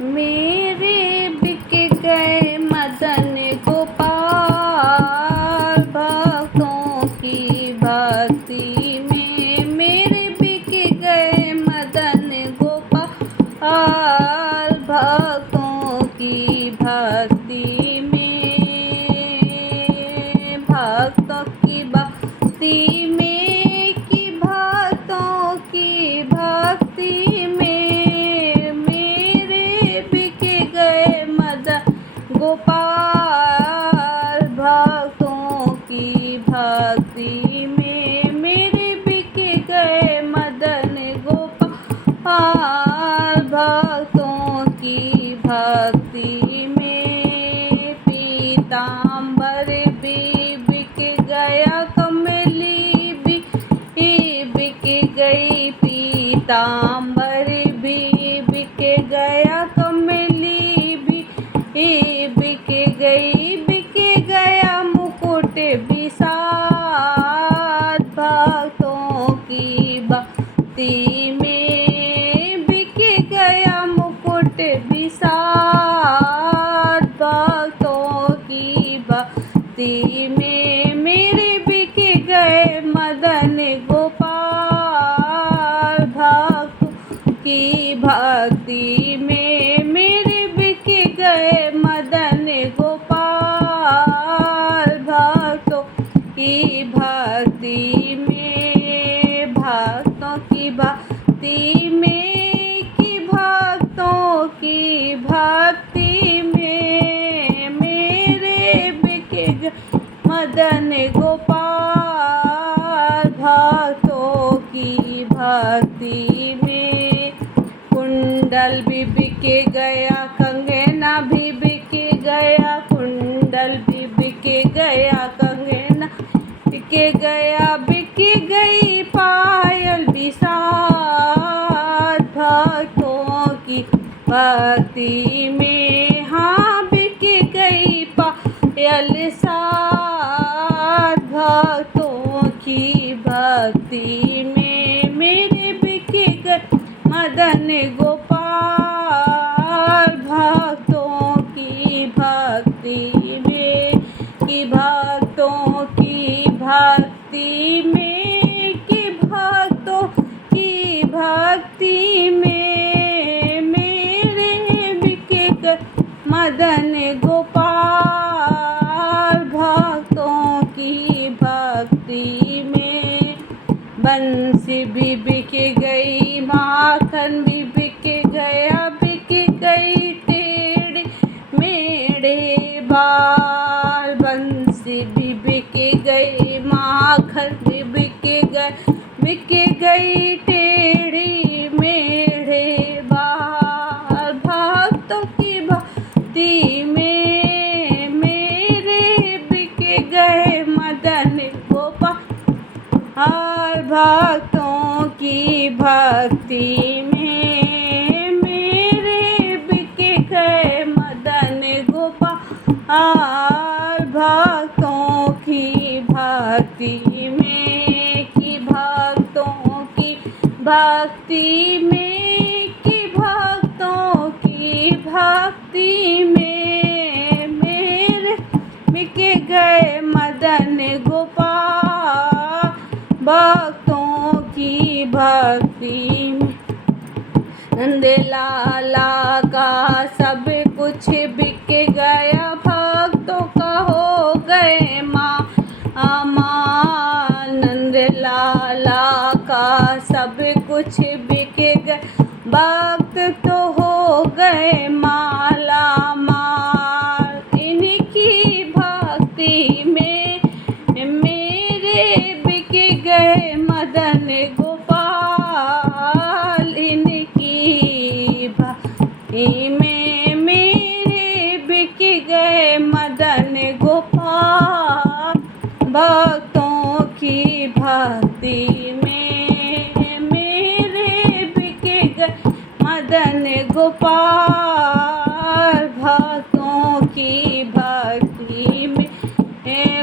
मेरे बिक गए मदन गोपाल भक्तों की भक्ति में। मेरे बिक गए मदन गोपाल भक्तों की भक्ति में। भक्तों की भक्ति में कि भक्तों की भक्ति में मेरे बिक गए मदन गोपाल भक्तों की भक्ति में। मेरे बिक गए मदन गोपाल भक्तों की भक्ति में। पीताम्बर भी बिक गया, कमली भी बिक गई। पीताम्बर भी बिक गया, कमली भी बिक गई। बिक गया मुकुट भी साथ भक्तों की भक्ति में। बिक गया मुकुट भी साथ भक्तों की भक्ति में। मेरे बिक गए मदन गोपाल भक्तों की भक्ति में। मेरे बिक गए मदन गोपाल भक्तों की भक्ति में। भक्तों की भक्ति में कि भक्तों की भक्ति में मेरे बिक गए मदन गोपाल भक्तों की भक्ति में। कुंडल भी बिक गया, कंगना भी बिक गया। कुंडल भी बिक गया, कंगना बिक गया। बिक गई पायल भी साथ भक्तों की भक्ति में। हाँ, बिक गई पायल साथ भक्तों की भक्ति में। मेरे बिक गए मदन गोपाल भक्तों की भक्ति में कि भक्तों की भक्ति में कि भक्तों की भक्ति में मेरे बिक गए मदन गोपाल भक्तों की भक्ति में। बंसी भी बिक गई, माखन भी बिक गया। बिक गई टेढ़े मेढ़े बाल। बंसी भी बिक गई, माखन भी बिक गए। बिक गई टेढ़ी मेढ़े बाल। भक्तों की भक्ति में मेरे बिक गए मदन गोपाल भक्तों की भक्ति में। मेरे बिक गए मदन गोपाल भक्तों की भक्ति में कि भक्तों की भक्ति में कि भक्तों की भक्ति में मेरे बिक गए मदन गोपाल भक्तों की भक्ति में। नंद लाला का सब कुछ बिक गया, भक्तों का हो गए माल। नंद लाला का सब कुछ बिक गए, भक्त तो हो गए माला माल। इनकी भक्ति में मेरे बिक गए मदन गोपाल। इनकी भक्ति में मेरे बिक गए मदन गोपाल भक्तों की भक्ति में मेरे बिक गए मदन गोपाल भक्तों की भक्ति में।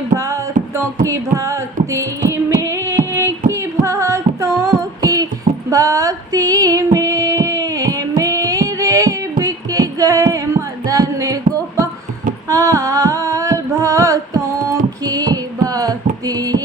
भक्तों की भक्ति में कि भक्तों की भक्ति में मेरे बिक भक्ति